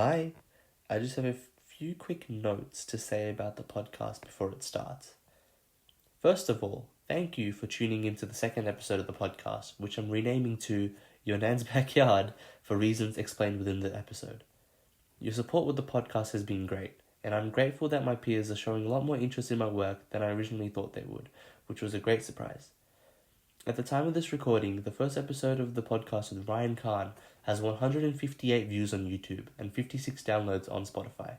Hi, I just have a few quick notes to say about the podcast before it starts. First of all, thank you for tuning into the second episode of the podcast, which I'm renaming to Your Nan's Backyard for reasons explained within the episode. Your support with the podcast has been great, and I'm grateful that my peers are showing a lot more interest in my work than I originally thought they would, which was a great surprise. At the time of this recording, the first episode of the podcast with Ryan Khan has 158 views on YouTube and 56 downloads on Spotify.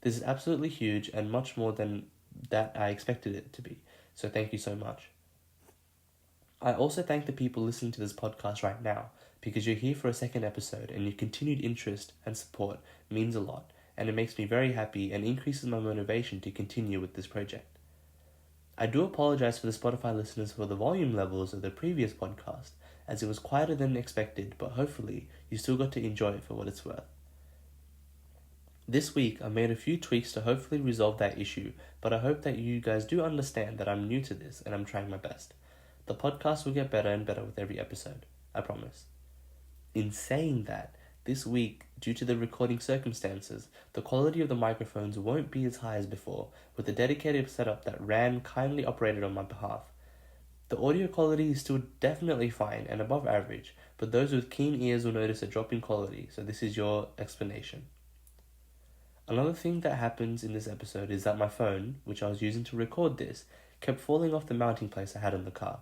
This is absolutely huge and much more than that I expected it to be, so thank you so much. I also thank the people listening to this podcast right now, because you're here for a second episode and your continued interest and support means a lot, and it makes me very happy and increases my motivation to continue with this project. I do apologize for the Spotify listeners for the volume levels of the previous podcast, as it was quieter than expected, but hopefully you still got to enjoy it for what it's worth. This week I made a few tweaks to hopefully resolve that issue, but I hope that you guys do understand that I'm new to this and I'm trying my best. The podcast will get better and better with every episode, I promise. In saying that, this week, due to the recording circumstances, the quality of the microphones won't be as high as before, with a dedicated setup that Ran kindly operated on my behalf. The audio quality is still definitely fine and above average, but those with keen ears will notice a drop in quality, so this is your explanation. Another thing that happens in this episode is that my phone, which I was using to record this, kept falling off the mounting place I had in the car.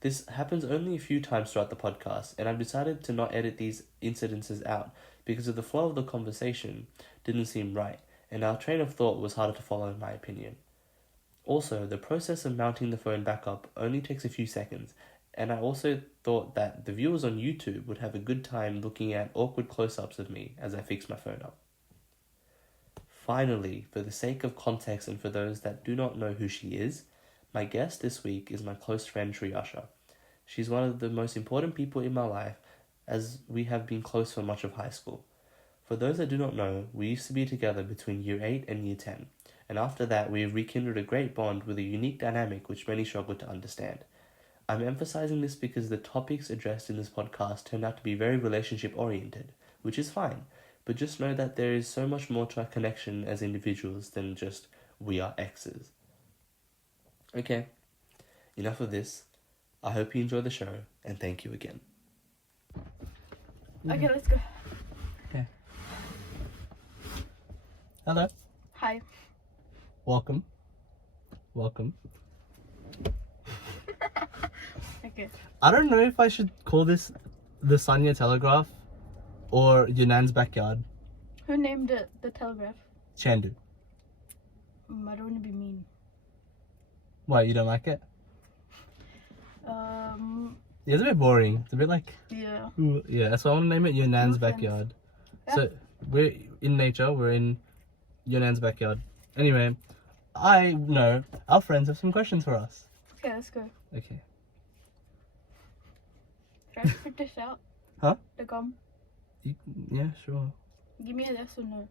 This happens only a few times throughout the podcast, and I've decided to not edit these incidences out because of the flow of the conversation didn't seem right, and our train of thought was harder to follow in my opinion. Also, the process of mounting the phone back up only takes a few seconds, and I also thought that the viewers on YouTube would have a good time looking at awkward close-ups of me as I fix my phone up. Finally, for the sake of context and for those that do not know who she is, my guest this week is my close friend Shriyasha. She's one of the most important people in my life, as we have been close for much of high school. For those that do not know, we used to be together between year 8 and year 10, and after that we have rekindled a great bond with a unique dynamic which many struggle to understand. I'm emphasizing this because the topics addressed in this podcast turned out to be very relationship oriented, which is fine, but just know that there is so much more to our connection as individuals than just we are exes. Okay, enough of this. I hope you enjoy the show, and thank you again. Okay, let's go. Okay. Hello. Hi. Welcome. Welcome. Okay. I don't know if I should call this the Sanya Telegraph or Your Nan's Backyard. Who named it the Telegraph? Chandu. I don't want to be mean. Why, you don't like it? Yeah, it's a bit boring. It's a bit like... Yeah. Ooh, yeah, so I want to name it Your Nan's No offense. Backyard. Yeah. So, we're in nature. We're in Your Nan's Backyard. Anyway, I know our friends have some questions for us. Okay, let's go. Okay. Should I spit this out? Huh? The gum? Yeah, sure. Give me a yes or no.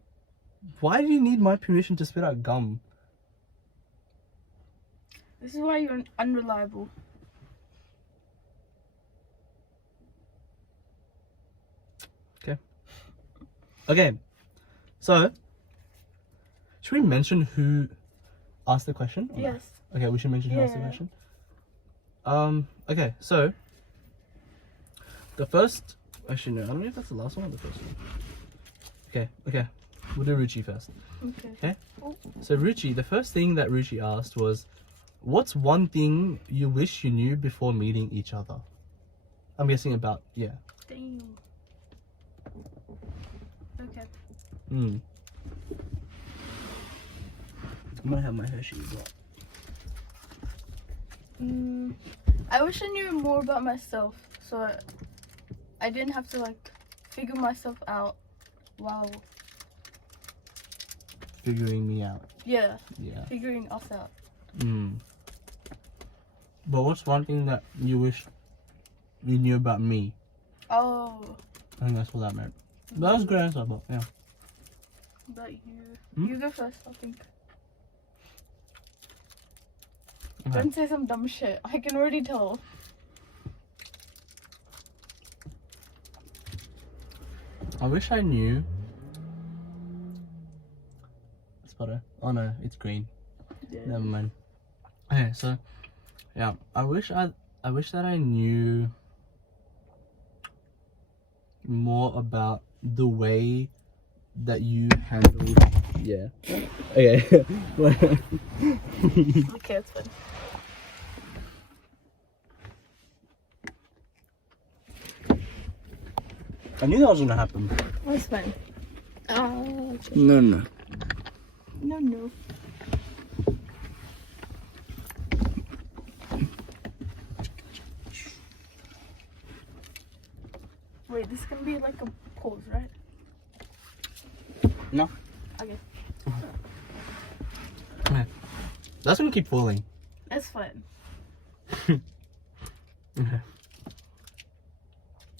Why do you need my permission to spit out gum? This is why you're unreliable. Okay, so should we mention who asked the question? or not? Yes. Okay, we should mention who asked the Yeah. question. Okay, so the first. Actually, no, I don't know if that's the last one or the first one. Okay, we'll do Ruchi first. Okay. Okay. Oh. So Ruchi, the first thing that Ruchi asked was, "What's one thing you wish you knew before meeting each other?" I'm guessing about Damn. Okay. I'm gonna have my Hershey as well. I wish I knew more about myself, so I didn't have to figure myself out while Figuring me out. yeah, Yeah. figuring us out. But what's one thing that you wish you knew about me? Oh, I think that's what that meant. That was a good answer, but yeah. but you Hmm? you go first, I think. Okay. Don't say some dumb shit. I can already tell. I wish I knew photo. Oh no, it's green. Yeah. Never mind. Okay, so yeah, I wish that I knew more about the way that you handle. Yeah. Okay. Okay, it's fine. I knew that was gonna happen. It's fine. No. No. Wait, this can be like a pause, right? No. Okay. Okay. That's gonna keep falling. It's fine. Okay.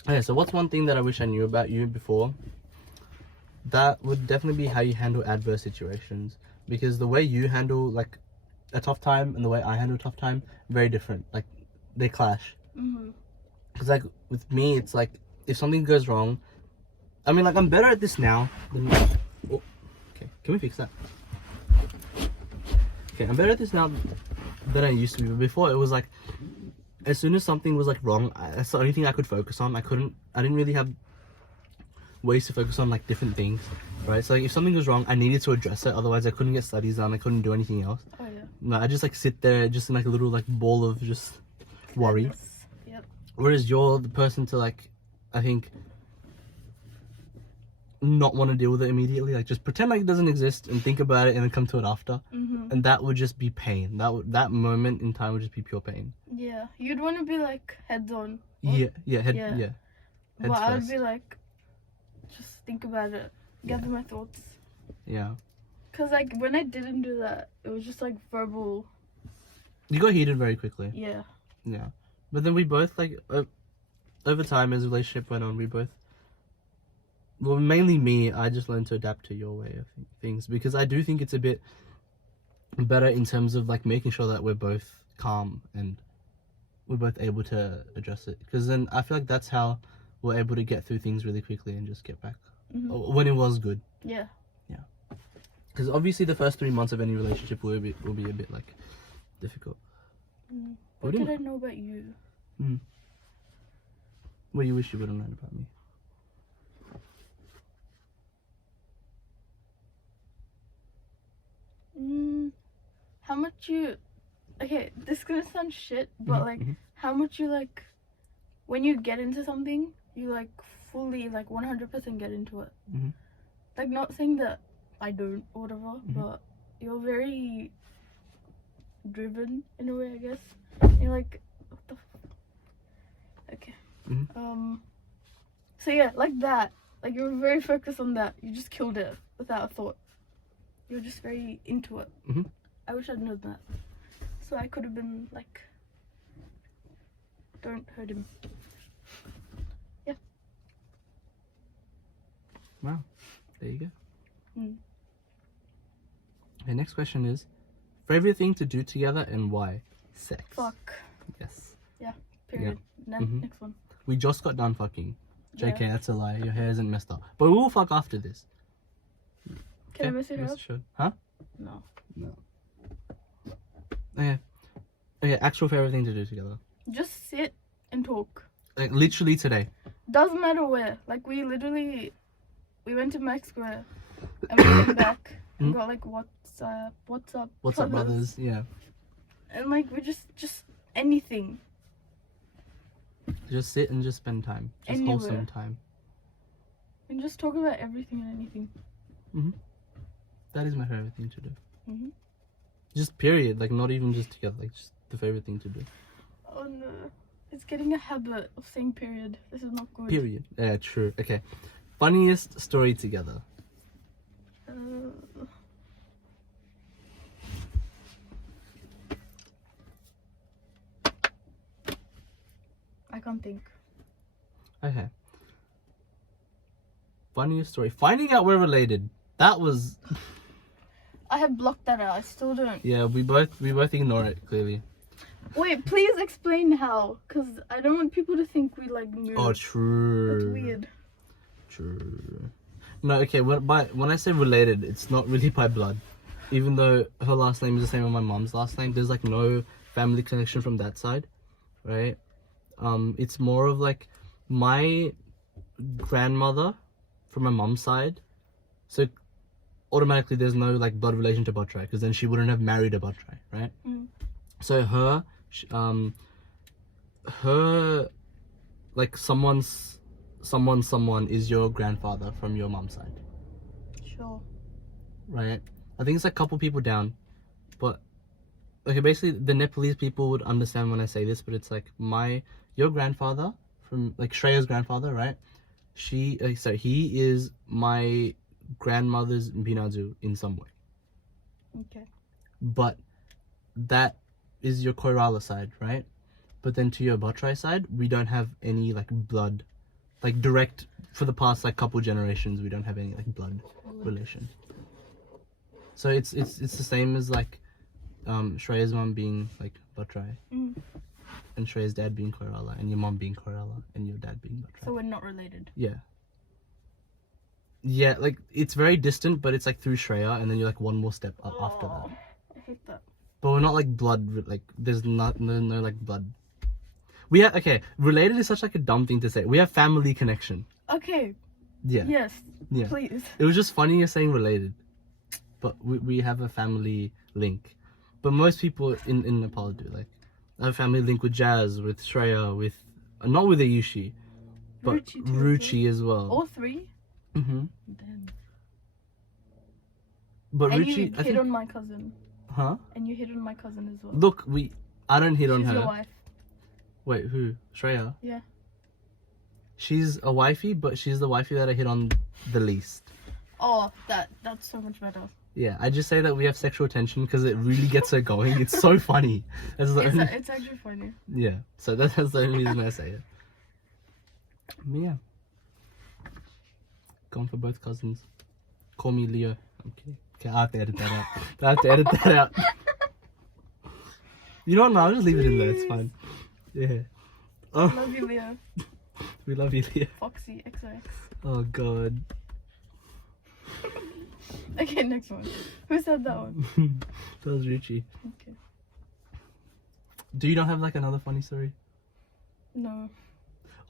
Okay, so what's one thing that I wish I knew about you before? That would definitely be how you handle adverse situations. Because the way you handle like a tough time and the way I handle a tough time, very different. Like they clash. Mm-hmm. Because like with me, it's like if something goes wrong, I mean like I'm better at this now than. Oh, okay, can we fix that? Okay, I'm better at this now than I used to be. But before it was like, as soon as something was like wrong, that's the only thing I could focus on. I didn't really have ways to focus on like different things, right? So like if something was wrong, I needed to address it. Otherwise, I couldn't get studies done. I couldn't do anything else. Oh yeah. No, I just like sit there, just in like a little like ball of just worry. Yes. Yep. Whereas you're the person to like, I think, not want to deal with it immediately. Like just pretend like it doesn't exist and think about it and then come to it after. Mm-hmm. And that would just be pain. That moment in time would just be pure pain. Yeah. You'd want to be like heads on. Yeah. Yeah. Heads But I would first. be like, just think about it, gather my thoughts. Yeah. Cause like when I didn't do that, it was just like verbal. You got heated very quickly. Yeah. Yeah. But then we both like over time as the relationship went on, we both. Well, mainly me. I just learned to adapt to your way of things because I do think it's a bit better in terms of like making sure that we're both calm and we're both able to address it. Because then I feel like that's how we're able to get through things really quickly and just get back when it was good. Yeah. Because obviously the first 3 months of any relationship will be a bit like difficult. What did I know about you? What do you wish you would have known about me? How much you? Okay, this is gonna sound shit, but like, how much you like, when you get into something, you like fully like 100% get into it. Like not saying that I don't or whatever, but you're very driven in a way, I guess. You're like, what the okay. So yeah, like that. Like you're very focused on that. You just killed it without a thought. You're just very into it. I wish I'd known that. So I could have been like, don't hurt him. Yeah. Wow. There you go. The next question is, favorite thing to do together and why? Sex. Fuck. Yes. Yeah. Period. Next one. We just got done fucking. JK, Yeah. that's a lie. Your hair isn't messed up. But we will fuck after this. Can I mess it up? Sure. Huh? No. Okay, actual favorite thing to do together. Just sit and talk. Like literally today. Doesn't matter where. Like we went to Max Square and we came back and got like what's up Brothers? Yeah. And like we just anything. Just sit and just spend time. Just Anywhere. wholesome time. And just talk about everything and anything. That is my favorite thing to do. Just period. Like not even just together. Like just the favorite thing to do. Oh no. It's getting a habit of saying period. This is not good. Period. Yeah, true. Okay. Funniest story together. I can't think. Okay. Funniest story. Finding out we're related. That was. I have blocked that out. I still don't. Yeah, we both ignore it clearly. Wait, please explain how, cause I don't want people to think we like knew. Oh, true. That's weird. True. No, okay. When I say related, it's not really by blood. even though her last name is the same as my mom's last name, there's like no family connection from that side, right? It's more of like my grandmother from my mom's side, so automatically there's no like blood relation to Bhattrai, because then she wouldn't have married a Bhattrai, right? So her like someone is your grandfather from your mom's side, Sure. right? I think it's like a couple people down, but okay, basically the Nepalese people would understand when I say this, but it's like your grandfather from like Shreya's grandfather, right? He is my grandmother's Binadu in some way, Okay. but that is your Koirala side, right? But then to your Bhattrai side, we don't have any like blood, like direct for the past like couple generations. We don't have any like blood relation. So it's the same as like Shreya's mom being like Bhattrai, and Shreya's dad being Koirala, and your mom being Koirala, and your dad being Bhattrai. So we're not related. Yeah, like it's very distant, but it's like through Shreya, and then you're like one more step up after that. I hate that. But we're not like blood. Like there's no like blood. We have related is such like a dumb thing to say. We have family connection. Okay. Yeah. Yes. Yeah. Please. It was just funny you're saying related, but we have a family link. But most people in Nepal do. Like I have a family link with Jazz, with Shreya, with not with Ayushi, but Ruchi as well. All three. Damn. And But Ruchi, you hit on my cousin. Huh? And you hit on my cousin as well. Look, I don't hit on She's her. your wife. Wait, who? Shreya? Yeah. She's a wifey, but she's the wifey that I hit on the least. Oh, that's so much better. Yeah, I just say that we have sexual tension because it really gets her going. It's so funny. It's actually funny. Yeah, so that's the only reason I say it. But yeah. Gone for both cousins. Call me Leo. Okay. Okay, I have to edit that out. You know what? No, I'll just leave it in there. It's fine. Yeah. Oh, Love you, Leo. we love you, Leo. Foxy XOX. Oh, God. Okay, next one. Who said that one? That was Ruchi. Okay. Do you not have like another funny story? No.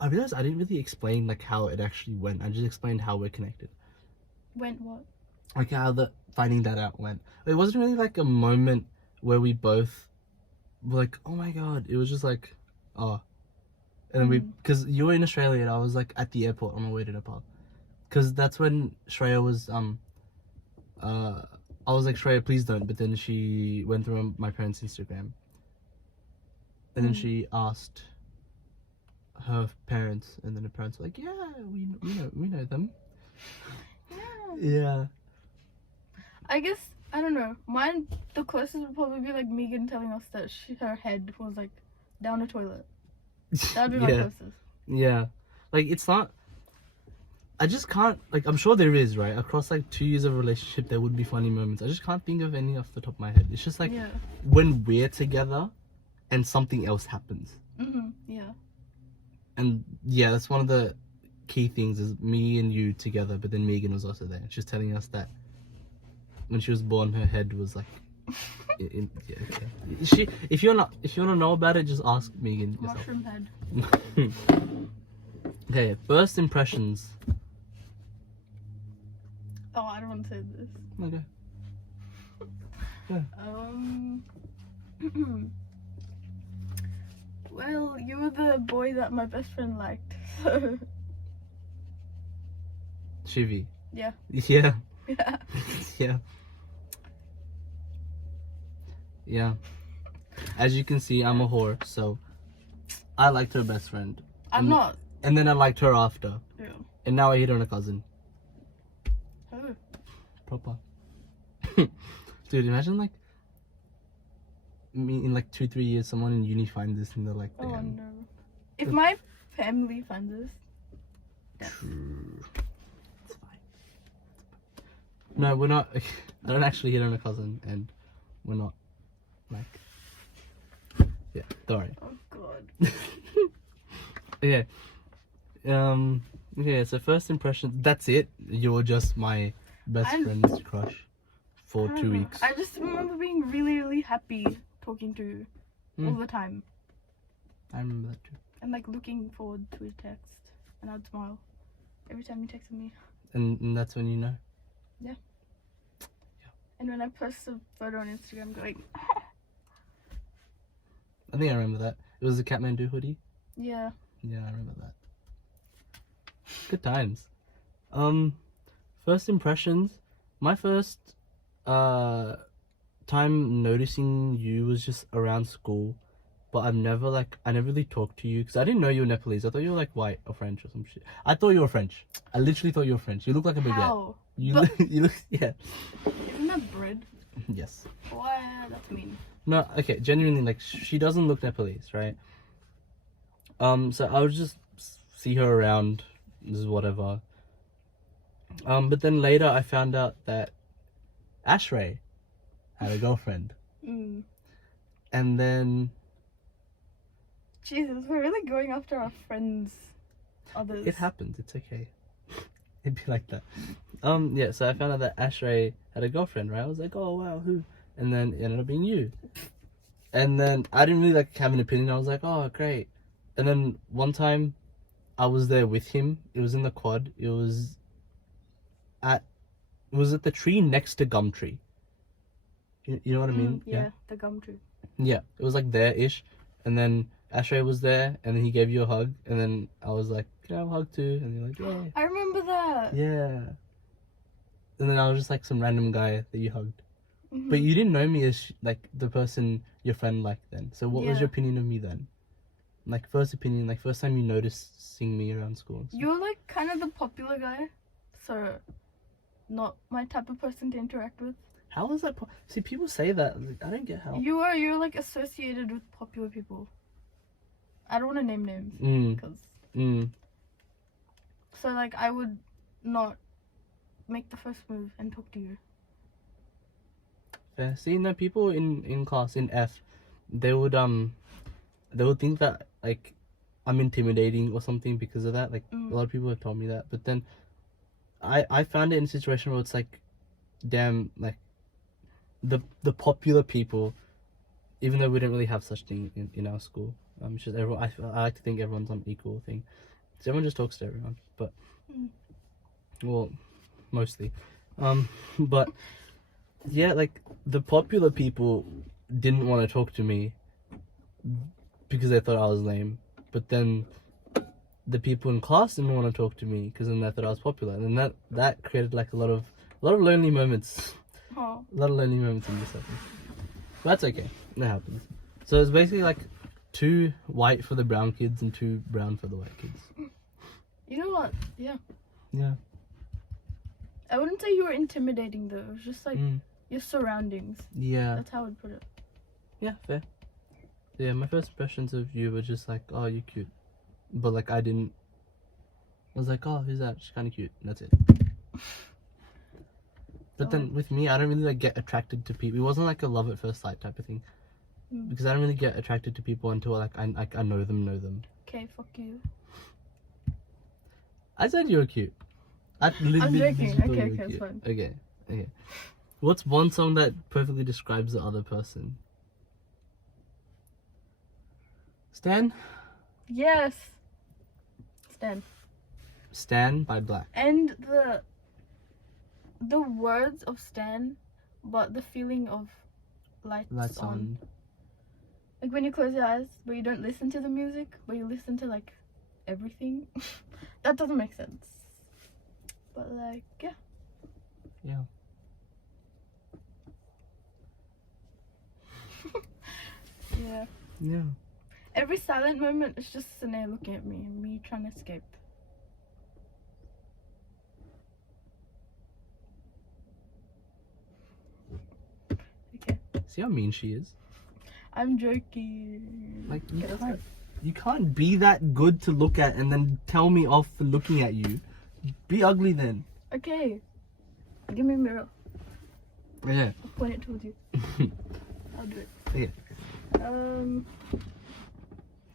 I realized I didn't really explain like how it actually went. I just explained how we're connected. Went what? Like how finding that out went. It wasn't really like a moment where we both were like, oh my god. It was just like, oh. And then because you were in Australia and I was like at the airport on my way to Nepal. Because that's when Shreya was, I was like, Shreya, please don't. But then she went through my parents' Instagram. And then she asked her parents, and then the parents were like, yeah, we know them. Yeah. I guess, I don't know. Mine, the closest would probably be like Megan telling us that her head was like down a toilet. That would be my closest. Yeah. Like, it's not, I just can't, like, I'm sure there is, right? Across like 2 years of relationship, there would be funny moments. I just can't think of any off the top of my head. It's just like when we're together and something else happens. Yeah. And yeah, that's one of the key things is me and you together, but then Megan was also there. She's telling us that when she was born, her head was like, if you wanna know about it, just ask Megan yourself. Mushroom head. Okay, first impressions. Oh, I don't want to say this. Okay. Well, you were the boy that my best friend liked, so... Shivi. Yeah. Yeah. Yeah. Yeah. Yeah. As you can see, I'm a whore, so I liked her best friend. I'm not. And then I liked her after. Yeah. And now I hit on a cousin. Who? Proper. Dude, imagine like me in like 2-3 years, someone in uni finds this and they're like, damn. Oh no. If my family finds this, True. It's fine. No, we're not. I don't actually hit on a cousin, and we're not like. Yeah, don't worry. oh god. Yeah. Yeah. So first impression. That's it. You're just my best friend's crush. for I don't 2 know. weeks. I just remember being really, really happy talking to you all the time. I remember that too. And like looking forward to a text. And I'd smile every time you texted me. And that's when you know. And when I post a photo on Instagram going, I think I remember that. It was the Kathmandu hoodie. yeah. Yeah, I remember that. Good times. First impressions. My first time noticing you was just around school, but I never really talked to you because I didn't know you were Nepalese. I thought you were like white or French or some shit. I thought you were French. I literally thought you were French. You look like a baguette. How? You But- you look yeah. Isn't that bread? Yes. Why? That's mean. No, okay, genuinely, like, she doesn't look Nepalese, right? So I would just see her around, this is whatever. But then later I found out that Ashray had a girlfriend. Mm. And then Jesus, we're really going after our friends. Others. it happens, it's okay. It'd be like that. Yeah, so I found out that Ashray had a girlfriend, right? I was like, oh wow, who? And then it ended up being you. And then I didn't really like have an opinion. I was like, oh great. And then one time I was there with him. It was in the quad. It was at the tree next to Gumtree. You know what I mean? Yeah, the gum tree. Yeah. It was like there-ish. And then Ashray was there and then he gave you a hug. And then I was like, can I have a hug too? And you're like, yeah. I remember that. Yeah. And then I was just like some random guy that you hugged. Mhm. But you didn't know me as like the person your friend liked then. So what was Yeah. your opinion of me then? Like first opinion, like first time you noticed seeing me around school. And stuff. You're like kind of the popular guy, so not my type of person to interact with. How is that? See, people say that. Like, I don't get how. You're like associated with popular people. I don't want to name names because so like I would not make the first move and talk to you. Fair. See, no, people in class in F, they would think that like I'm intimidating or something because of that. Like a lot of people have told me that, but then I found it in a situation where it's like, damn, like the popular people, even though we don't really have such thing in our school. It's just everyone. I like to think everyone's on equal thing. So everyone just talks to everyone, but well, mostly. But yeah, like the popular people didn't want to talk to me because they thought I was lame. But then the people in class didn't want to talk to me because then they thought I was popular, and then that created like a lot of lonely moments. Oh. A lot of lonely moments in this episode. But that's okay. That happens. So it's basically like 2 white for the brown kids and 2 brown for the white kids. You know what? Yeah. Yeah. I wouldn't say you were intimidating though. It was just like your surroundings. Yeah. That's how I'd put it. Yeah, fair. Yeah, my first impressions of you were just like, oh, you're cute. But like I was like, oh, who's that? She's kind of cute. And that's it. But then with me, I don't really like get attracted to people. It wasn't like a love at first sight type of thing. Because I don't really get attracted to people until like I know them. Okay, fuck you. I said you were cute. I'm joking. Okay, it's fine. Okay. What's one song that perfectly describes the other person? Stan? Yes. Stan. Stan by Black. And the words of Stan, but the feeling of lights on. Like when you close your eyes, but you don't listen to the music, but you listen to like everything. That doesn't make sense. But like, yeah. Yeah. Yeah. Yeah. Every silent moment is just Sine looking at me and me trying to escape. Okay. See how mean she is? I'm joking. Like Okay, let's go. you can't be that good to look at and then tell me off for looking at you. Be ugly then. Okay. Give me a mirror. Yeah. I'll point it towards you. I'll do it. Okay.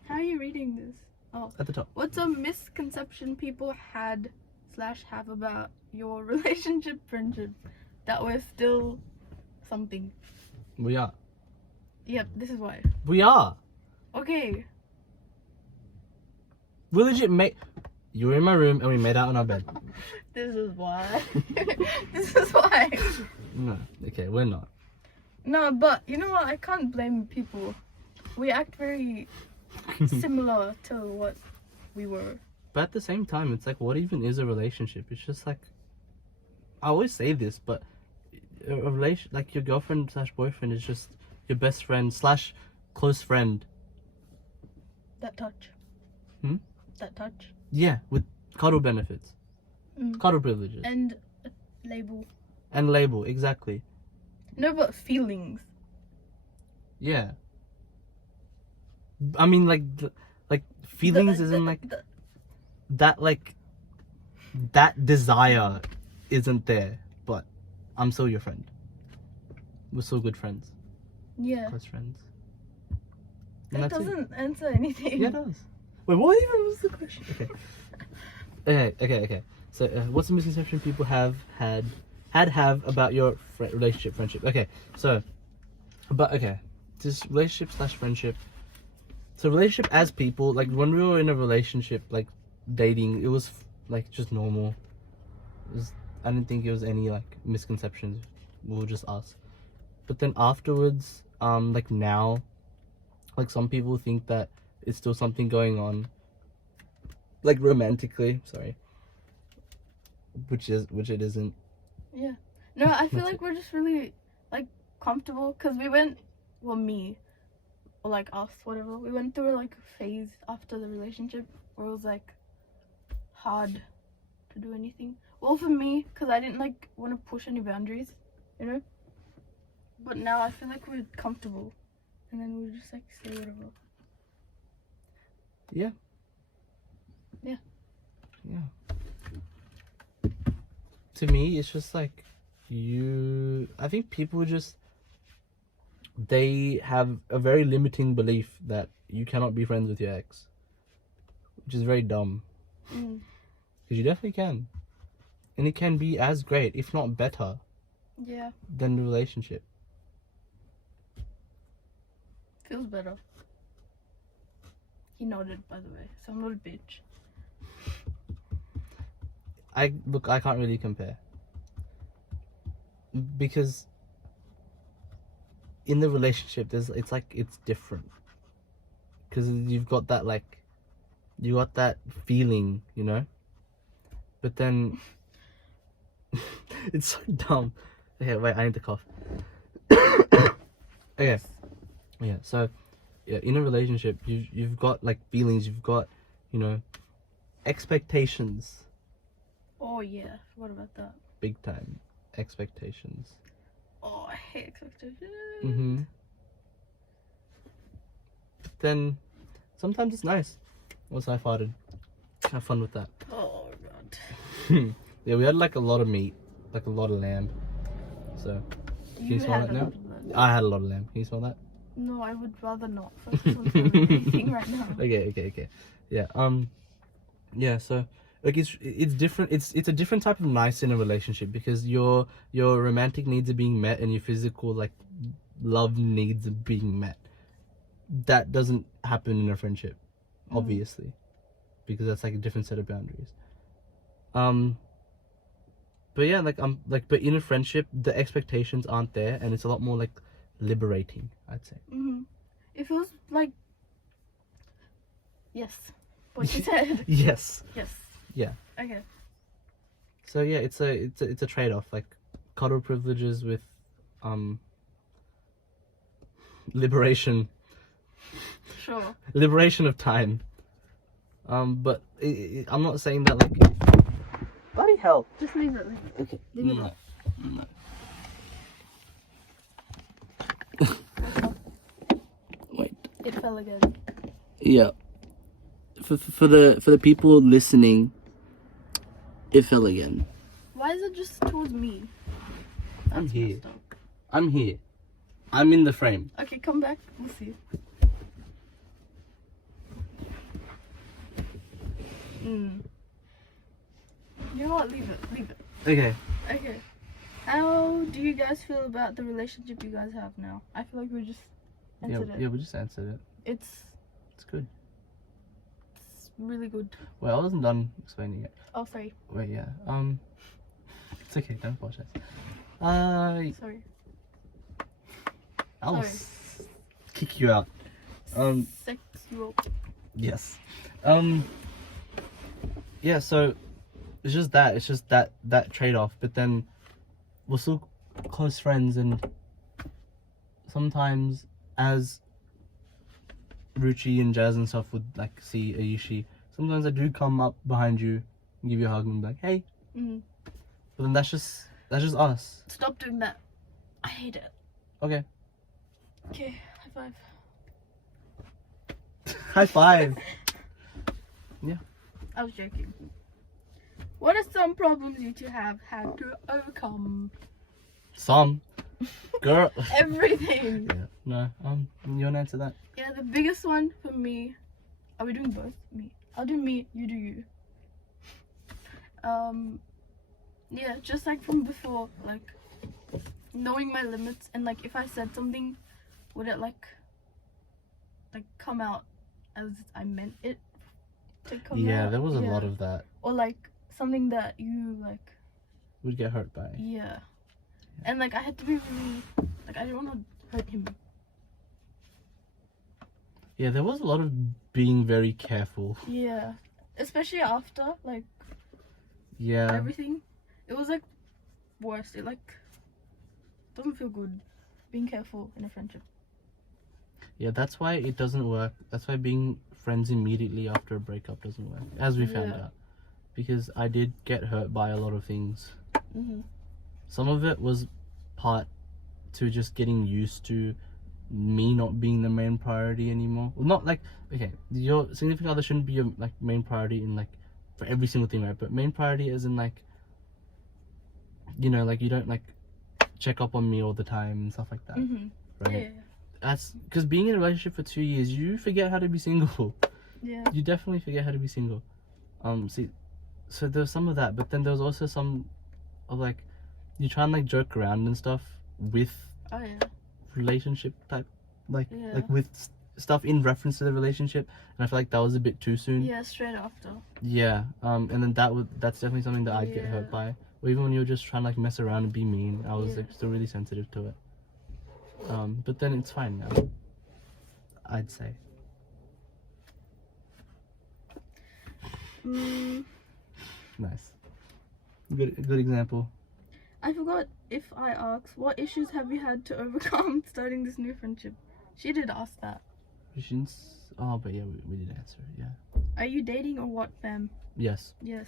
How are you reading this? Oh. At the top. What's a misconception people had/have about your relationship, friendship that we're still something. We are. Yep, this is why. We are. Okay. We legit made. You were in my room and we made out on our bed. This is why. This is why. No. Okay, we're not. No, but you know what? I can't blame people. We act very similar to what we were. But at the same time, it's like, what even is a relationship? It's just like, I always say this, but a relation, like your girlfriend / boyfriend is just your best friend / close friend. That touch. Hmm? That touch. Yeah, with cuddle benefits, cuddle privileges, And a label. and label, exactly. No, but feelings. Yeah. I mean, like, feelings isn't like that. Like, that desire isn't there, but I'm still your friend. We're still good friends, Yeah. close friends. That And that's it. doesn't answer anything. Yeah, it does. Wait, what even was the question? Okay. Okay. So, what's the misconception people have about your relationship, friendship? Okay, so, this relationship / friendship. So, relationship as people, like when we were in a relationship, like dating, it was like just normal. I didn't think it was any like misconceptions. We were just us. But then afterwards, like now, like some people think that it's still something going on, like romantically. Sorry, which it isn't. Yeah. No, I feel That's like we're just really like comfortable because we went, well, me, or like us, whatever. We went through like a phase after the relationship where it was like hard to do anything. Well, for me, because I didn't like want to push any boundaries, you know. But now I feel like we're comfortable, and then we just like say whatever. Yeah. Yeah. Yeah. To me, it's just like I think people just, they have a very limiting belief that you cannot be friends with your ex, which is very dumb. Because you definitely can. And it can be as great, if not better, Yeah. than the relationship. Feels better. He nodded, by the way, so I'm not a bitch. I can't really compare. Because in the relationship, it's different. Because you've got that, like, you got that feeling, you know? But then, it's so dumb. Okay, wait, I need to cough. Okay. Yeah, so, yeah, in a relationship, you've got, like, feelings, you've got, you know, expectations. Oh yeah, forgot about that. Big time expectations. Oh, I hate expectations. Mm-hmm. But then, sometimes it's nice. Once I farted. Have fun with that. Oh god. Yeah, we had like a lot of meat. Like a lot of lamb. So, can you smell had that a now? lot of that. I had a lot of lamb. Can you smell that? No, I would rather not focus on anything right now. Okay. Yeah, yeah, so like it's different. It's a different type of nice in a relationship because your romantic needs are being met and your physical like love needs are being met. That doesn't happen in a friendship, obviously, because that's like a different set of boundaries. But yeah, but in a friendship, the expectations aren't there, and it's a lot more like liberating, I'd say. It feels like yes. What you said. Yes. Yes. Yeah. Okay. So yeah, it's a trade-off, like cuddle privileges with liberation of time. But I'm not saying that like bloody hell. Just leave it. Okay. Leave it. No. Wait. It fell again. Yeah. For the people listening, it fell again. Why is it just towards me? I'm here. messed up. I'm here. I'm in the frame. Okay, come back. We'll see. You know what? Leave it. Okay. Okay. How do you guys feel about the relationship you guys have now? I feel like we just answered it. Yeah, we just answered it. It's Good. really good. Well, I wasn't done explaining it. Oh, sorry. Wait, yeah. It's okay. Don't apologize. Sorry. I'll Sorry. kick you out. Sexual. Yes. Yeah. So it's just that. It's just that trade-off. But then we're still close friends, and sometimes as Ruchi and Jazz and stuff would like see Ayushi, sometimes I do come up behind you and give you a hug and be like, hey. Mm. But then that's just us. Stop doing that. I hate it. Okay. Okay, high five. High five. I was joking. What are some problems you two have had to overcome? Some girl. Everything. Yeah. No. You wanna answer that? Yeah, the biggest one for me. Are we doing both? Me. I'll do me. You do you. Yeah, just like from before, like knowing my limits and like if I said something, would it like come out as I meant it to come out? Yeah, there was a lot of that. Or like something that you like. Would get hurt by. Yeah. And like I had to be really like I didn't want to hurt him. Yeah, there was a lot of being very careful. Yeah. Especially after like Yeah. everything. It was like worse. It like doesn't feel good being careful in a friendship. Yeah, that's why it doesn't work. That's why being friends immediately after a breakup doesn't work, as we found Yeah. out. Because I did get hurt by a lot of things. Mm-hmm. Some of it was part to just getting used to me not being the main priority anymore. Well, not like, okay, your significant other shouldn't be your like main priority in like for every single thing, right? But main priority as in like, you know, like you don't like check up on me all the time and stuff like that, Mm-hmm. right? Yeah. That's because being in a relationship for 2 years, you forget how to be single. Yeah. You definitely forget how to be single. So there's some of that, but then there's also some of like you try and like joke around and stuff with Oh yeah. relationship type, like Yeah. like with stuff in reference to the relationship, and I feel like that was a bit too soon. Yeah, straight after. Yeah. And then that's definitely something that I'd get hurt Yeah. by. Or even when you were just trying to like mess around and be mean, I was Yeah. like still really sensitive to it. But then it's fine now, I'd say. Nice. Good example. I forgot if I asked what issues have you had to overcome starting this new friendship. She did ask that. Oh, but yeah, we did answer it, yeah. Are you dating or what, fam? Yes. Yes.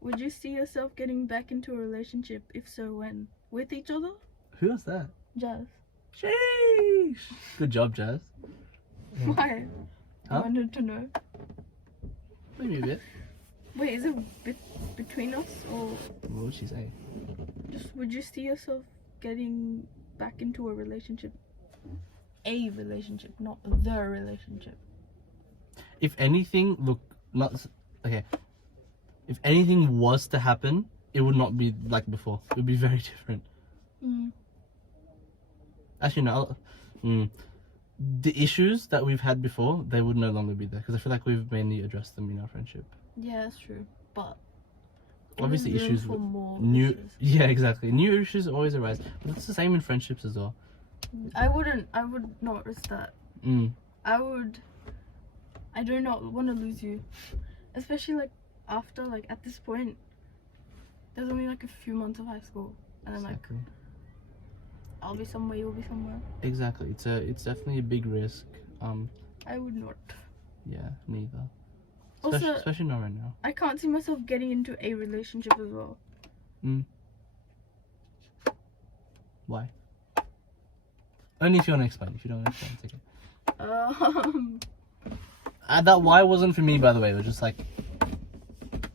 Would you see yourself getting back into a relationship? If so, when? With each other? Who was that? Jazz. Sheesh. Good job, Jazz. Yeah. Why? I Huh? wanted to know. Maybe a bit. Wait, is it between us or What would she say? just would you see yourself getting back into a relationship? A relationship, not the relationship. If anything, look, okay. If anything was to happen, it would not be like before. It would be very different. Mm. Actually, no. The issues that we've had before, they would no longer be there because I feel like we've mainly addressed them in our friendship. Yeah, that's true. But Obviously, there's room issues for more new. issues. Yeah, exactly. New issues always arise, but it's the same in friendships as well. I would not risk that. Mm. I do not want to lose you. Especially like after like at this point there's only like a few months of high school and then like Exactly. I'll be somewhere, you'll be somewhere. Exactly. It's definitely a big risk. I would not. Yeah, neither. Also, Especially not right now. I can't see myself getting into a relationship as well. Why? Only if you want to explain. If you don't want to explain, it's okay. That why wasn't for me, by the way. It was just like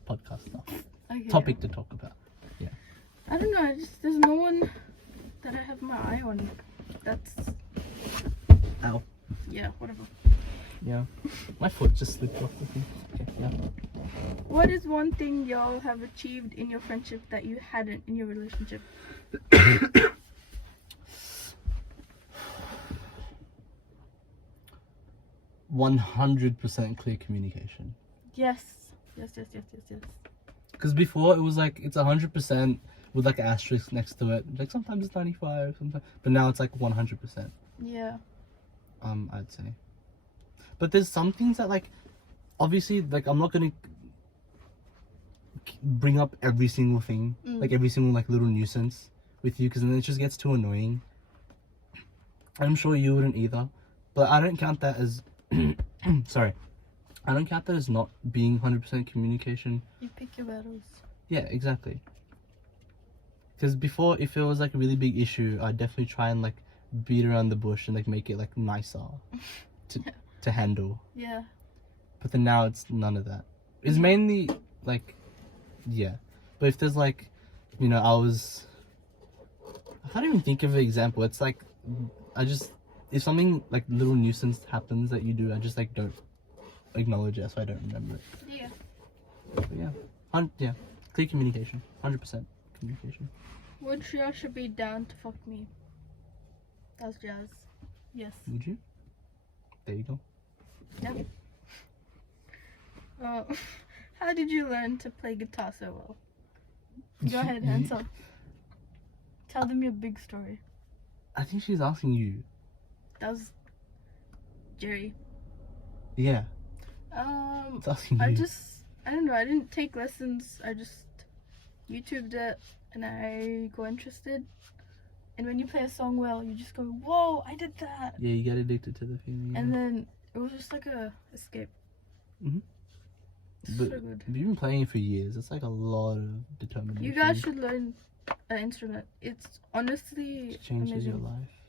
podcast stuff. Okay. Topic to talk about. I don't know, there's no one that I have my eye on. That's Ow. yeah, whatever. Yeah. My foot just slipped off the thing. Okay, yeah. What is one thing y'all have achieved in your friendship that you hadn't in your relationship? 100% clear communication. Yes. Because before it was like it's 100% with like an asterisk next to it. Like sometimes it's 95, sometimes, but now it's like 100%. Yeah. I'd say. But there's some things that like, obviously, like I'm not gonna bring up every single thing, like every single like little nuisance with you, because then it just gets too annoying. I'm sure you wouldn't either, but I don't count that as sorry, I don't count that as not being 100% communication. You pick your battles. Yeah, exactly. Because before, if it was like a really big issue, I'd definitely try and like beat around the bush and like make it like nicer to handle. Yeah. But then now it's none of that. It's mainly like, yeah. But if there's like, you know, I can't even think of an example. It's like, if something like little nuisance happens that you do, I just like don't acknowledge it, so I don't remember it. Yeah. But yeah, clear communication, 100% communication. Would Shreya should be down to fuck me? That's Jazz. Yes. Would you? There you go. Yep. How did you learn to play guitar so well? Go ahead, answer. Tell them your big story. I think she's asking you. That was Jerry. Yeah, Um, it's asking you. I don't know, I didn't take lessons. I just YouTubed it and I got interested. And when you play a song well, you just go, whoa, I did that. Yeah, you get addicted to the feeling. And then it was just like a escape. Mhm. It's But so good. you've been playing it for years. It's like a lot of determination. You guys should learn an instrument. It's honestly It changes amazing. your life.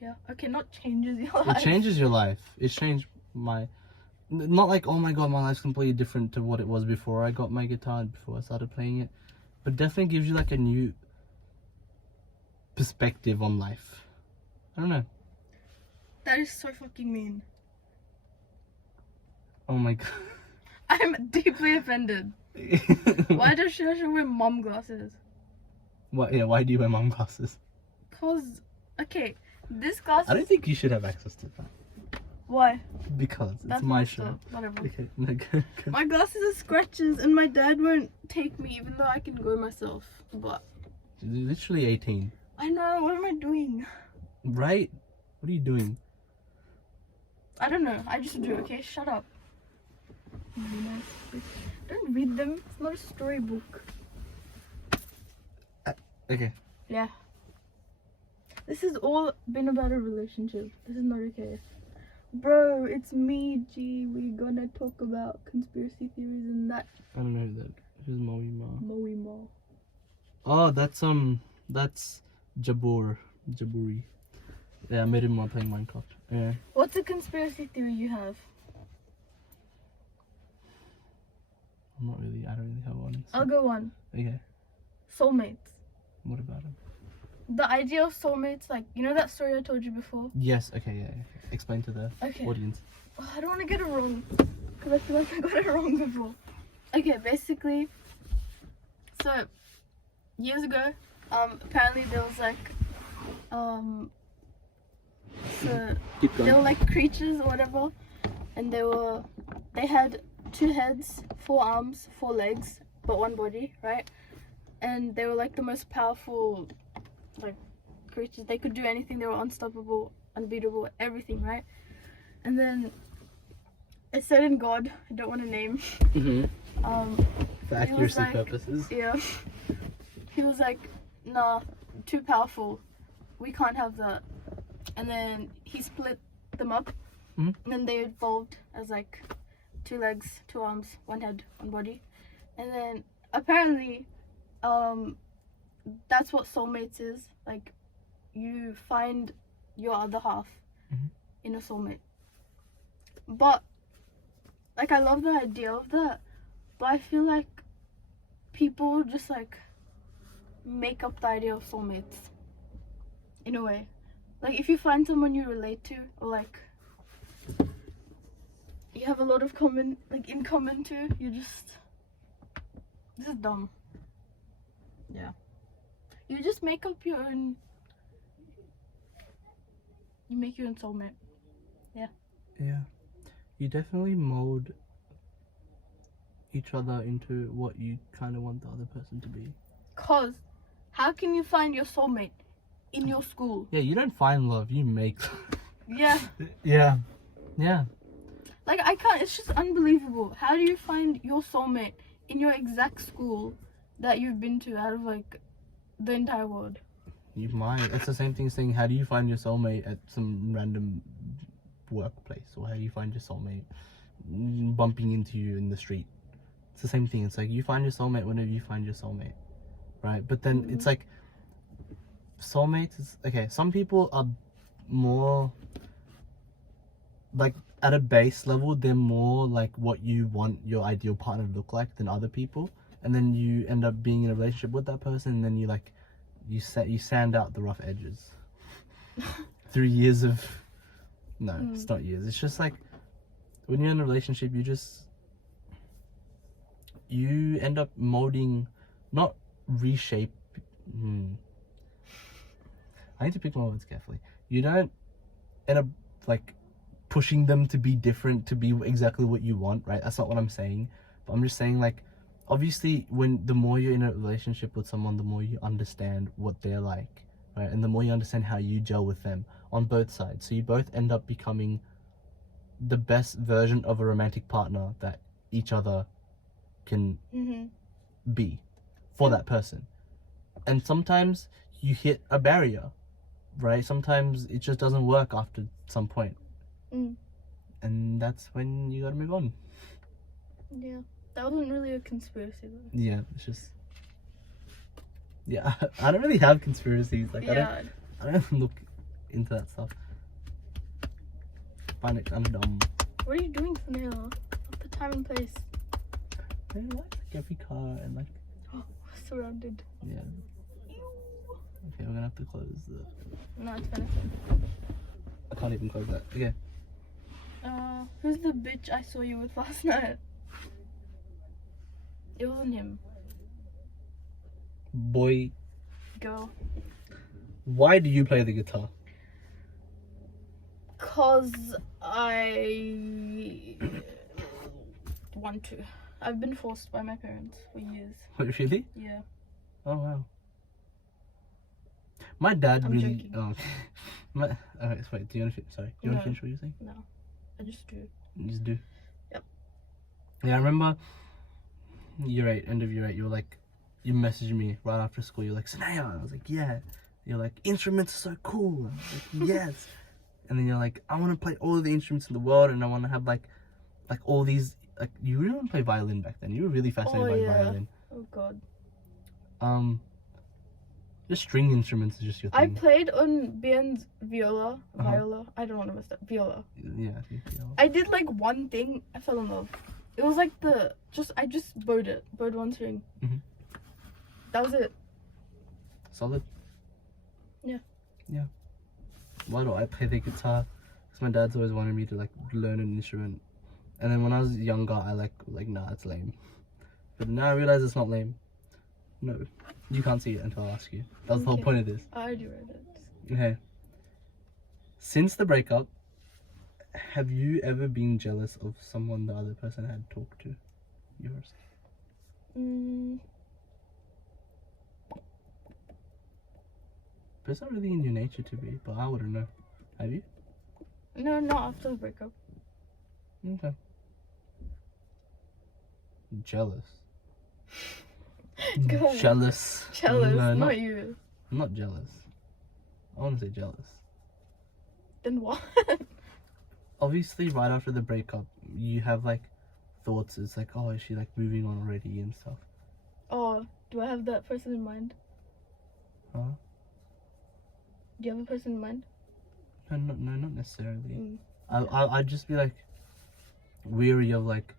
Yeah. Okay, not changes your life. It changes your life. It's changed my. Not like, oh my god, my life's completely different to what it was before I got my guitar and before I started playing it. But definitely gives you like a new perspective on life. I don't know. That is so fucking mean. Oh my god. I'm deeply offended. Why does she wear mom glasses? What? Yeah, why do you wear mom glasses? Cause, okay, this glasses. I don't think you should have access to that. Why? Because it's That's my messed show. up. Whatever. Okay, no, go. My glasses are scratches, and my dad won't take me, even though I can go myself. But You're literally 18. I know. What am I doing? Right? What are you doing? I don't know. I just do. Okay, shut up. Don't read them. It's not a storybook. Okay. Yeah. This has all been about a relationship. This is not okay. Bro, it's me, G. We gonna talk about conspiracy theories and that. I don't know who that. Who's Moe Ma? Moe Mo. Oh, that's Jaburi. Yeah, I made him while playing Minecraft. Yeah. What's a conspiracy theory you have? I don't really have one. So. I'll go one. Okay. Soulmates. What about him? The idea of soulmates, like, you know that story I told you before? Yes. Okay. Yeah. Explain to the Okay. audience. Oh, I don't want to get it wrong, because I feel like I got it wrong before. Okay, basically, so, years ago, apparently there was like, so Keep they were like creatures or whatever, and they had 2 heads, 4 arms, 4 legs, but 1 body, right? And they were like the most powerful, like, creatures. They could do anything. They were unstoppable, unbeatable, everything, right? And then it said in God, I don't want to name, For accuracy like- purposes. yeah, he was like, nah, too powerful, we can't have that. And then he split them up, Mhm. and then they evolved as like 2 legs, 2 arms, 1 head, 1 body. And then apparently that's what soulmates is. Like, you find your other half Mhm. in a soulmate. But like, I love the idea of that, but I feel like people just like make up the idea of soulmates in a way. Like, if you find someone you relate to, or like you you have a lot of in common too. This is dumb. Yeah. You just make up your own. You make your own soulmate. Yeah. You definitely mold each other into what you kind of want the other person to be. Cause, how can you find your soulmate in your school? Yeah, you don't find love, you make. Yeah. Yeah. Yeah. Like, I can't. It's just unbelievable. How do you find your soulmate in your exact school that you've been to out of like the entire world? You might. It's the same thing saying, how do you find your soulmate at some random workplace? Or how do you find your soulmate bumping into you in the street? It's the same thing. It's like you find your soulmate whenever you find your soulmate. Right? But then it's like, soulmates is, okay, some people are more, like, at a base level, they're more like what you want your ideal partner to look like than other people. And then you end up being in a relationship with that person, and then you like, you sand out the rough edges through years of it's not years, it's just like when you're in a relationship you end up molding, not reshape. I need to pick my words carefully. You don't end up like pushing them to be different, to be exactly what you want, right? That's not what I'm saying, but I'm just saying, like, obviously when the more you're in a relationship with someone, the more you understand what they're like, right? And the more you understand how you gel with them on both sides, so you both end up becoming the best version of a romantic partner that each other can be for that person. And sometimes you hit a barrier, right? Sometimes it just doesn't work after some point, and that's when you gotta move on. Yeah. That wasn't really a conspiracy though. Yeah, it's just, yeah, I don't really have conspiracies. Like, Yeah. I don't look into that stuff. Find it kind of dumb. What are you doing for now? What's the time and place? I like every car and like, Oh, surrounded. yeah. Okay, we're gonna have to close the. No, it's fine. I can't even close that. Okay. Who's the bitch I saw you with last night? It wasn't him. Boy, Girl. why do you play the guitar? Cause I want to. I've been forced by my parents for years. Wait, really? Yeah. Oh wow. My dad I'm really. joking. Oh, okay, wait. Do you want to? Sorry. Do you want No. to finish what you're saying? No. I just do. You just do. Yep. Yeah, I remember year 8, end of year 8, you were like, you messaged me right after school, you're like, Sanaya, I was like, yeah. You're like, instruments are so cool. I was like, yes. And then you're like, I want to play all the instruments in the world, and I want to have like all these, like, you really want to play violin back then. You were really fascinated by violin. Oh god. Just string instruments is just your I thing. played on Bian's viola. I don't want to mess up. Viola. Yeah, I think, yeah. I did like one thing. I fell in love. It was like I just bowed it. Bowed one string. Mhm. That was it. Solid. Yeah. Yeah. Why do I play the guitar? Because my dad's always wanted me to like learn an instrument. And then when I was younger, I like nah, it's lame. But now I realize it's not lame. No, you can't see it until I ask you. That's the whole Okay. point of this. I already read it. Okay. Since the breakup, have you ever been jealous of someone the other person had talked to? Yours. But it's not really in your nature to be, but I wouldn't know. Have you? No, not after the breakup. Okay. Jealous. Go on. Jealous. Jealous, No, not you. I'm not jealous. I want to say jealous. Then what? Obviously, right after the breakup, you have like thoughts. It's like, oh, is she like moving on already and stuff? Oh, do I have that person in mind? Huh? Do you have a person in mind? No, not necessarily. Mm. I'd just be like weary of like,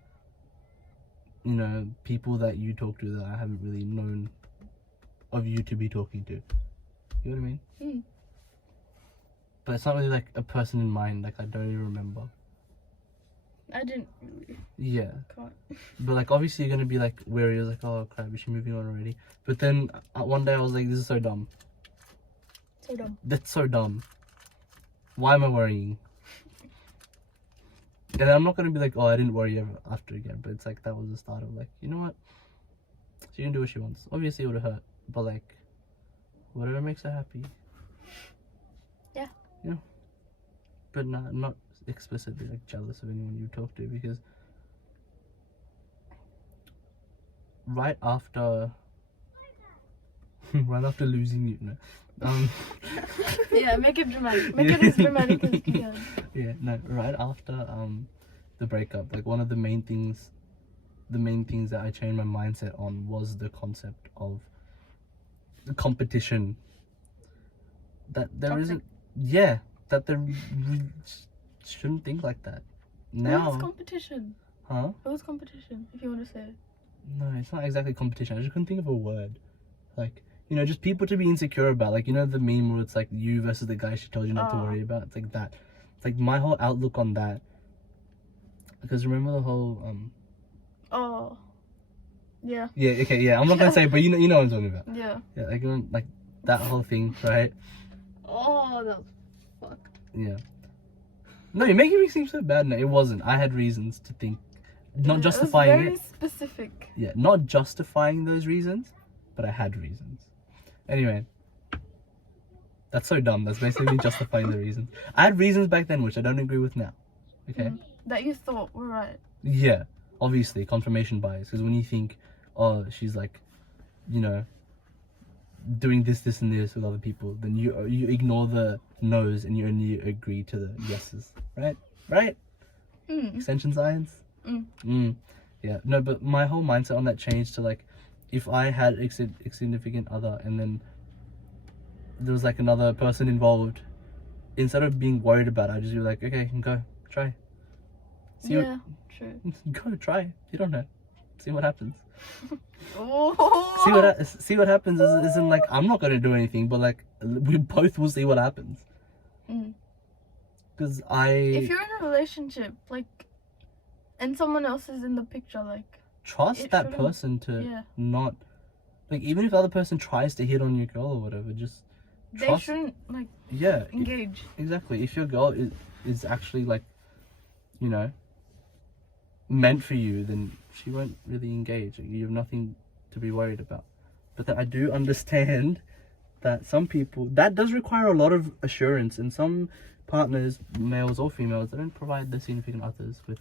you know, people that you talk to that I haven't really known of you to be talking to. You know what I mean? Mm. But it's not really like a person in mind. Like, I don't even remember. I didn't really. Yeah. Can't. But like obviously you're gonna be like wary, like, oh crap, is she moving on already? But then one day I was like, this is so dumb. So dumb. That's so dumb. Why am I worrying? And I'm not gonna be like, oh, I didn't worry ever after again. But it's like that was the start of like, you know what? She can do what she wants. Obviously it would have hurt, but like, whatever makes her happy. Yeah. Yeah. But not explicitly like jealous of anyone you talk to, because right after losing you, no. Yeah, make it dramatic. Make it as dramatic as you can. Yeah, no, right after the breakup, like one of the main things that I changed my mindset on was the concept of the competition. That there Toxic. isn't, yeah, that there shouldn't think like that. Now, Who's competition? huh? Who's competition? If you want to say it. No, it's not exactly competition. I just couldn't think of a word. Like, you know, just people to be insecure about. Like, you know the meme where it's like you versus the guy she told you not to worry about? It's like that. It's like my whole outlook on that. Because remember the whole Oh. Yeah. yeah, okay, yeah. I'm not gonna say it, but you know what I'm talking about. Yeah. Yeah, like that whole thing, right? Oh, that's fucked. Yeah. No, you're making me seem so bad. No, it wasn't. I had reasons to think, not justifying it. Was very it. specific. Yeah, not justifying those reasons, but I had reasons. Anyway, that's so dumb. That's basically justifying the reasons. I had reasons back then which I don't agree with now. Okay. That you thought were right. Yeah, obviously confirmation bias. Because when you think, oh, she's like, you know, doing this, and this with other people, then you ignore the no's and you only agree to the yeses. Right? Extension science. Yeah. No, but my whole mindset on that changed to like, if I had a significant other and then there was like another person involved, instead of being worried about it, I'd just be like, okay, go try. True. Go try. You don't know. See what happens. Oh. See what happens isn't like I'm not gonna do anything, but like we both will see what happens. Because if you're in a relationship, like, and someone else is in the picture, like, trust that person to not, like, even if the other person tries to hit on your girl or whatever, just trust. They shouldn't like engage. Exactly. If your girl is actually like, you know, meant for you, then she won't really engage. You have nothing to be worried about. But then I do understand that some people, that does require a lot of assurance, and some partners, males or females, they don't provide their significant others with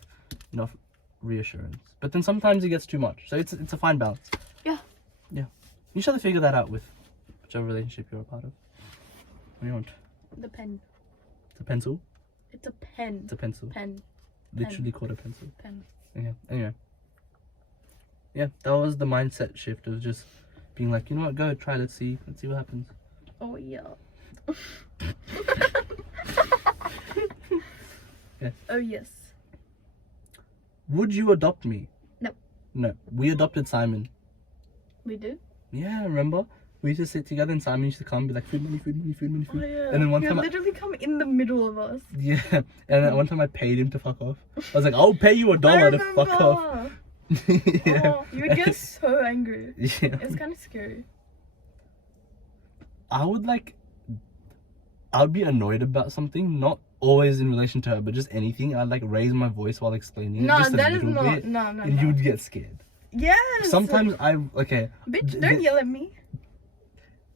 enough reassurance. But then sometimes it gets too much. So it's a fine balance. Yeah. Yeah. You should have to figure that out with whichever relationship you're a part of. What do you want? The pen. It's a pencil? It's a pen. It's a pencil. Pen. Literally called a pencil. Pen. Yeah. Anyway. Yeah, that was the mindset shift of just being like, you know what, go try, let's see what happens. Oh yeah. Yeah. Oh yes. Would you adopt me? No. No. We adopted Simon. We do? Yeah, remember? We used to sit together and Simon used to come and be like, food money. Oh yeah. And then one He'll time literally come in the middle of us. Yeah. And then one time I paid him to fuck off. I was like, I'll pay you $1 to fuck off. Yeah. Oh, you would get so angry. Yeah. It's kind of scary. I would be annoyed about something, not always in relation to her, but just anything. I'd like raise my voice while explaining it. No, just that a is little not. bit, No. and you would get scared. Yes. Sometimes Bitch, don't yell at me.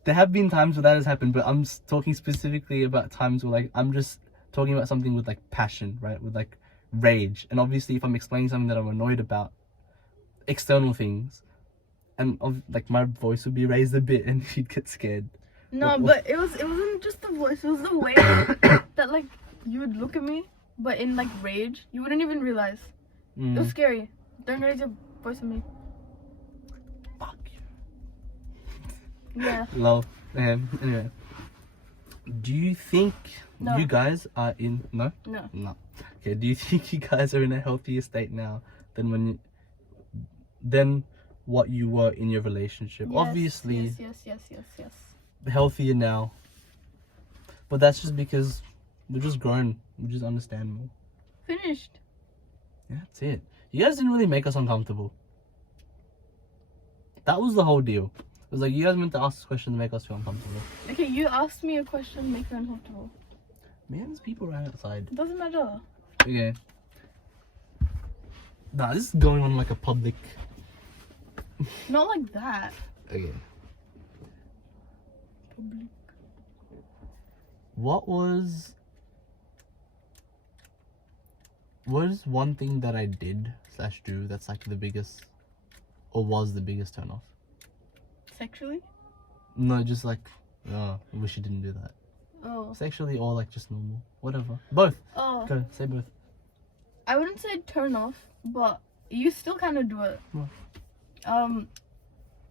There have been times where that has happened, but I'm talking specifically about times where like I'm just talking about something with like passion, right? With like rage. And obviously if I'm explaining something that I'm annoyed about, external things, and like my voice would be raised a bit and she'd get scared. No, but it wasn't just the voice, it was the way that like you would look at me, but in like rage, you wouldn't even realize. It was scary. Don't raise your voice at me. Fuck you. Yeah. Lol. Anyway. Do you think No. you guys are in No? No. Okay, do you think you guys are in a healthier state now than what you were in your relationship? Yes, Obviously Yes. healthier now. But that's just because we've just grown. We just understand more. Finished. Yeah, that's it. You guys didn't really make us uncomfortable. That was the whole deal. It was like, you guys meant to ask this question to make us feel uncomfortable. Okay, you asked me a question, make me uncomfortable. Man, there's people right outside. It doesn't matter. Okay. Nah, this is going on like a public... Not like that. Okay. Public. What is one thing that I did / do that's like the biggest, or was the biggest turn off? Sexually? No, just like, I wish you didn't do that. Oh. Sexually or like just normal, whatever. Both. Oh. Go, say both. I wouldn't say turn off, but you still kind of do it. What?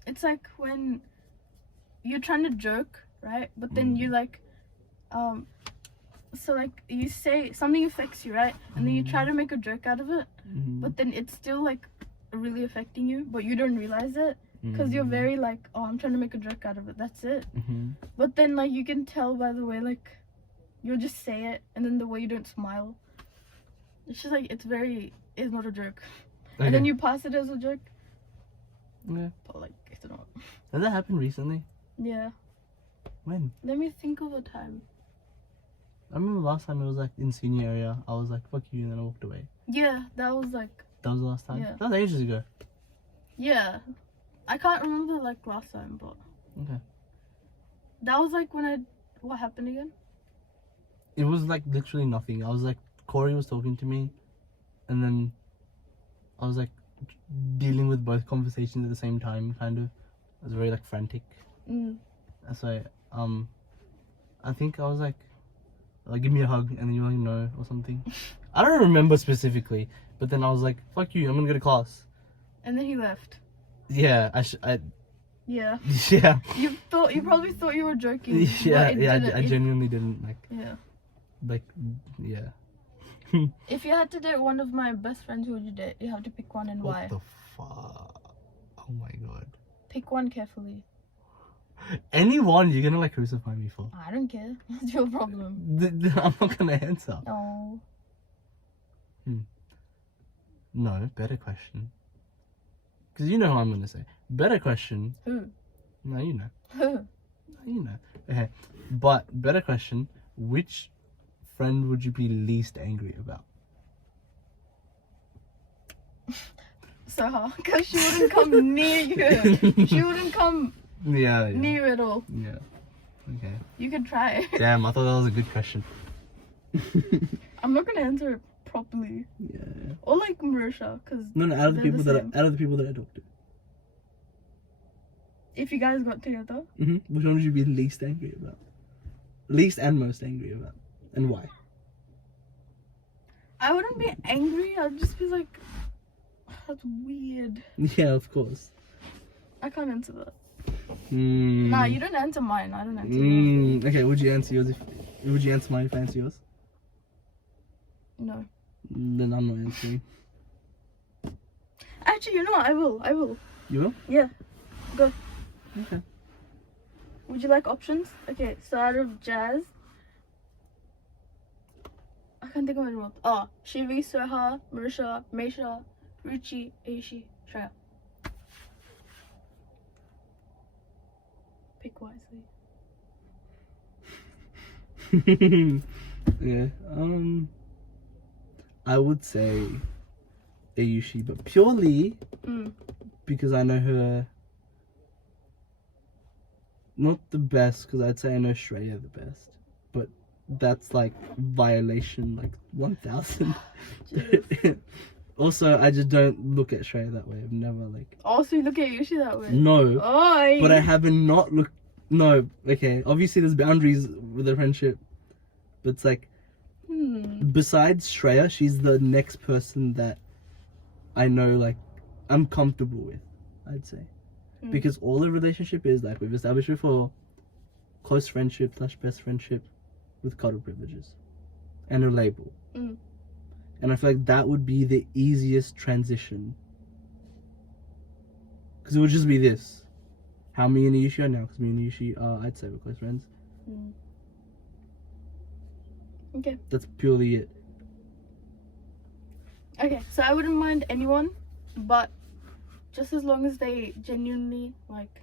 It's like when you're trying to joke, right? But then you like, so like you say something affects you, right? And then you try to make a joke out of it, but then it's still like really affecting you, but you don't realize it because you're very like, oh, I'm trying to make a joke out of it. That's it. But then like you can tell by the way like you'll just say it, and then the way you don't smile. It's just like it's not a joke. Okay. And then you pass it as a joke. Yeah. But like it's not. Has that happened recently? Yeah. When? Let me think of a time. I remember last time it was like in senior area. I was like, fuck you, and then I walked away. Yeah, that was like. That was the last time? Yeah. That was ages ago. Yeah. I can't remember like last time, but. Okay. That was like when what happened again? It was like literally nothing. I was like, Corey was talking to me, and then I was like dealing with both conversations at the same time, kind of. I was very like frantic. That's why, I think I was like, give me a hug, and then you were like, no, or something. I don't remember specifically, but then I was like, fuck you, I'm gonna go to class. And then he left. Yeah, Yeah. yeah. You probably thought you were joking. Yeah, but it yeah, didn't. I genuinely didn't, Yeah. Yeah. If you had to date one of my best friends, who would you date? You have to pick one and why. What the fuck? Oh my god. Pick one carefully. Anyone you're gonna like crucify me for? I don't care. What's your problem? I'm not gonna answer. No. No, better question. Because you know who I'm gonna say. Better question. Who? No, you know. Who? You know. Okay. But better question. Which friend would you be least angry about? Soha, because she wouldn't come near you. She wouldn't come Yeah. near you at all. Yeah. Okay. You could try. Damn, I thought that was a good question. I'm not gonna answer it properly. Yeah. Or like Marisha, because No, out of the they're people the that same. out of the people that I talked to. If you guys got together, Which one would you be least angry about? Least and most angry about, and why? I wouldn't be angry. I'd just be like, that's weird. Yeah, of course. I can't answer that. Mm. Nah, you don't answer mine. I don't answer yours. Okay, would you answer yours? Would you answer mine if I answer yours? No. Then I'm not answering. Actually, you know what? I will. You will? Yeah. Go. Okay. Would you like options? Okay, so out of Jazz, I can't think of anyone. Oh, Shivi, Soha, Marisha, Meisha, Ruchi, Aishi, Shreya. Pick wisely. Yeah. I would say Ayushi, but purely because I know her. Not the best, because I'd say I know Shreya the best, but that's like violation like 1000. Also, I just don't look at Shreya that way. I've never like. Also, you look at Yushi that way. No. Oh. But I haven't not looked. No, okay. Obviously, there's boundaries with a friendship, but it's like, besides Shreya, she's the next person that I know like I'm comfortable with. I'd say. Because all the relationship is, like we've established before, close friendship / best friendship with cuddle privileges and a label. And I feel like that would be the easiest transition. Because it would just be this. How me and Ayushi are now. Because me and Ayushi are, I'd say, we're close friends. Okay. That's purely it. Okay, so I wouldn't mind anyone, but just as long as they genuinely, like,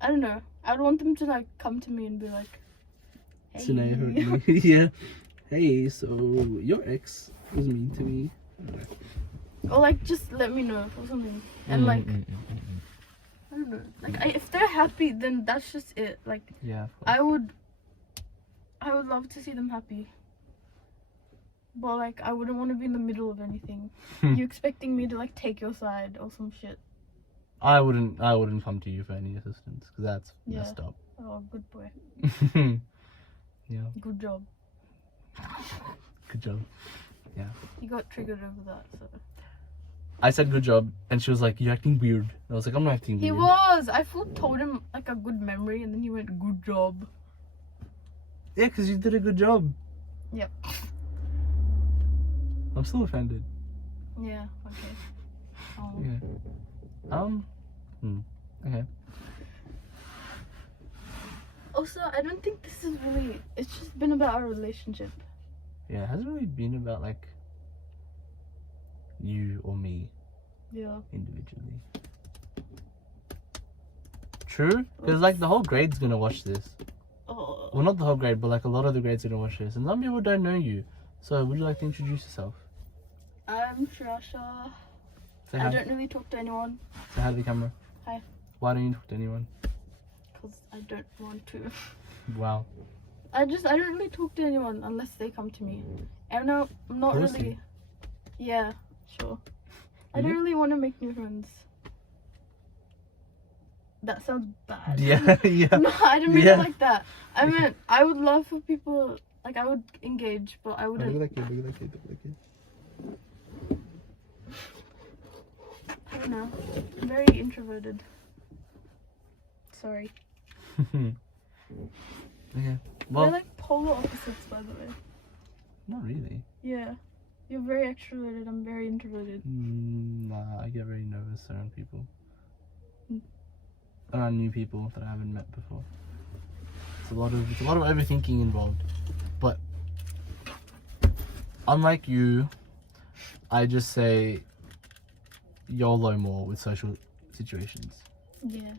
I don't know, I'd want them to, like, come to me and be like, hey. Sinaya hurt me. Yeah. Hey, so your ex was mean to me. Or, like, just let me know or something. And, like, I don't know. Like, if they're happy, then that's just it. Like, Yeah. I would love to see them happy. But, like, I wouldn't want to be in the middle of anything. You expecting me to, like, take your side or some shit. I wouldn't come to you for any assistance because that's Yeah. messed up. Oh, good boy. Yeah. Good job. Good job. He got triggered over that, so. I said good job, and she was like, "You're acting weird." I was like, "I'm not acting He weird." was! I told him, like, a good memory, and then he went, good job. Yeah, because you did a good job. Yep. I'm still offended. Yeah, okay. Oh. Yeah. Okay. Also, I don't think this is really. It's just been about our relationship. Yeah, it hasn't really been about like you or me Yeah. individually. True, because like the whole grade's gonna watch this. Oh. Well, not the whole grade, but like a lot of the grades are gonna watch this, and some people don't know you. So, would you like to introduce yourself? I'm Shasha. Say I hi. don't really talk to anyone Say hi to the camera. Hi. Why don't you talk to anyone? because I don't want to. Wow. I don't really talk to anyone unless they come to me. And I'm not Pussy. really. Yeah, sure. I Mhm. don't really want to make new friends. That sounds bad. Yeah, yeah. No, I didn't mean Yeah. it like that. I meant I would love for people, like, I would engage, but I Look wouldn't. at that kid, look at that kid, look at that kid. I don't know. I'm very introverted. Sorry. Okay. We're Well, like polar opposites, by the way. not really. Yeah. You're very extroverted. I'm very introverted. Nah, I get very nervous around people. Mm. Around new people that I haven't met before. It's a lot of overthinking involved. But unlike you, I just say YOLO more with social situations. Yeah.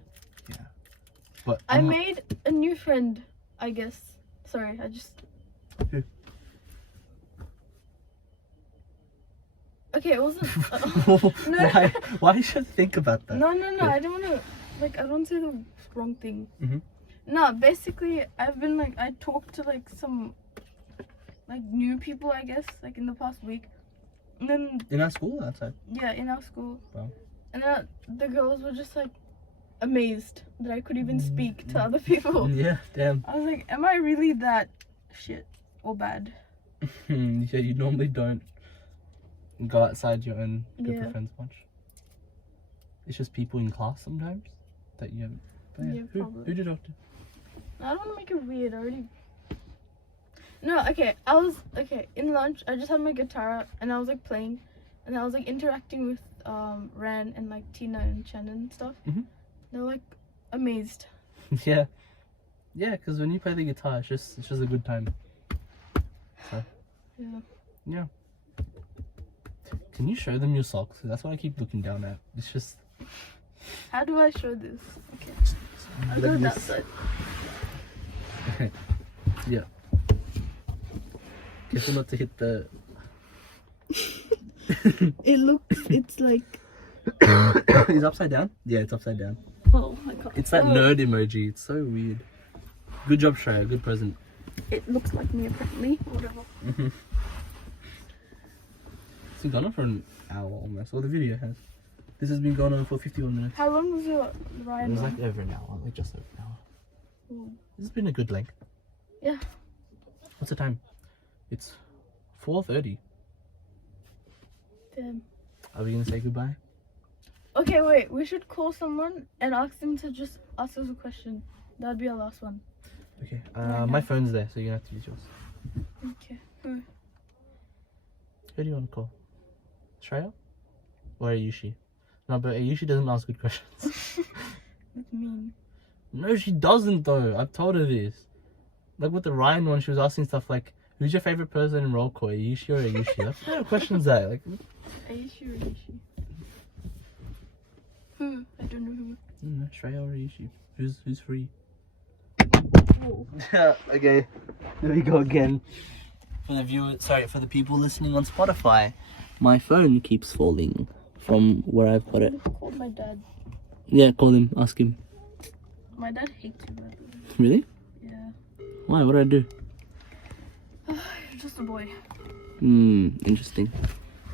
But I I'm- made a new friend, I guess. Sorry, I just. Who? Okay, it wasn't. No. Why should I think about that? No, Yeah. I don't want to. Like, I don't say the wrong thing. Mhm. No, basically, I've been like, I talked to like some, like, new people, I guess, like in the past week. And then, In our school or outside? yeah, in our school. Wow. And then the girls were just like amazed that I could even speak to other people. Yeah, damn. I was like, am I really that shit or bad? Yeah, you normally don't go outside your own group Yeah. of friends much. It's just people in class sometimes that you haven't. But Yeah, probably. who'd you talk to? I don't want to make it weird. I already. No, okay. Okay in lunch. I just had my guitar and I was like playing, and I was like interacting with Ran and like Tina and Chen and stuff. Mhm. They're like amazed. Yeah. Yeah, because when you play the guitar, it's just a good time. Yeah. Can you show them your socks? That's what I keep looking down at. It's just. How do I show this? Okay. I'll Let go me that s- side. Yeah. Careful not to hit the. It's like. Is it upside down? Yeah, it's upside down. Oh my god. It's that Oh, nerd emoji. It's so weird. Good job, Shreya. Good present. It looks like me apparently. Whatever. It's been going on for an hour almost. Well, the video has. This has been going on for 51 minutes. How long was your It ride? was on? like over an hour, like just over an hour. Ooh. This has been a good length. Yeah. What's the time? It's 4:30. Damn. Are we gonna say goodbye? Okay, wait. We should call someone and ask them to just ask us a question. That'd be our last one. Okay. Right My now. phone's there, so you're gonna have to use yours. Okay. Who do you want to call? Shreya? Or Ayushi? No, but Ayushi doesn't ask good questions. That's mean. No, she doesn't though. I've told her this. Like with the Ryan one, she was asking stuff like, Who's your favorite person in roll call? Ayushi or Ayushi? What kind of question is that? Like, Ayushi or Ayushi? Who? I don't know who. Shreya or Ayushi? Who's free? Whoa. Okay, here we go again. For the people listening on Spotify, my phone keeps falling from where I've got it. I called my dad. Yeah, call him, ask him. My dad hates you, by the way. Really? Yeah. Why? What did I do? You're just a boy. Interesting.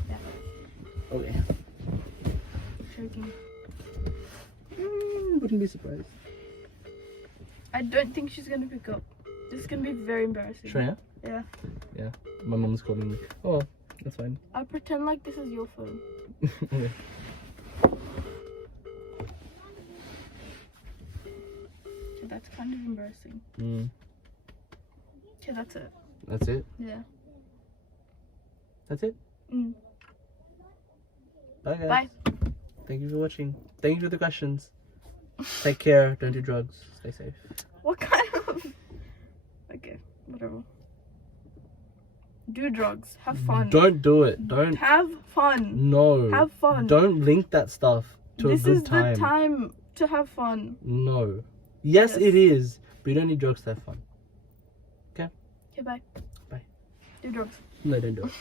Yeah. Okay. Joking. Wouldn't be surprised. I don't think she's gonna pick up. This is gonna be very embarrassing. Shreya? Yeah. Yeah. My mom's calling me. Oh, that's fine. I'll pretend like this is your phone. Okay. Okay, that's kind of embarrassing. Okay, that's it. That's it? Yeah. That's it? Mm. Bye, guys. Bye. Thank you for watching. Thank you for the questions. Take care. Don't do drugs. Stay safe. What kind of... Okay, whatever. Do drugs. Have fun. Don't do it. Don't. Have fun. No. Have fun. Don't link that stuff to This a good is time. the time to have fun. No. Yes, Yes. it is. But you don't need drugs to have fun. Okay, bye. Bye. Do drugs. No, don't do it.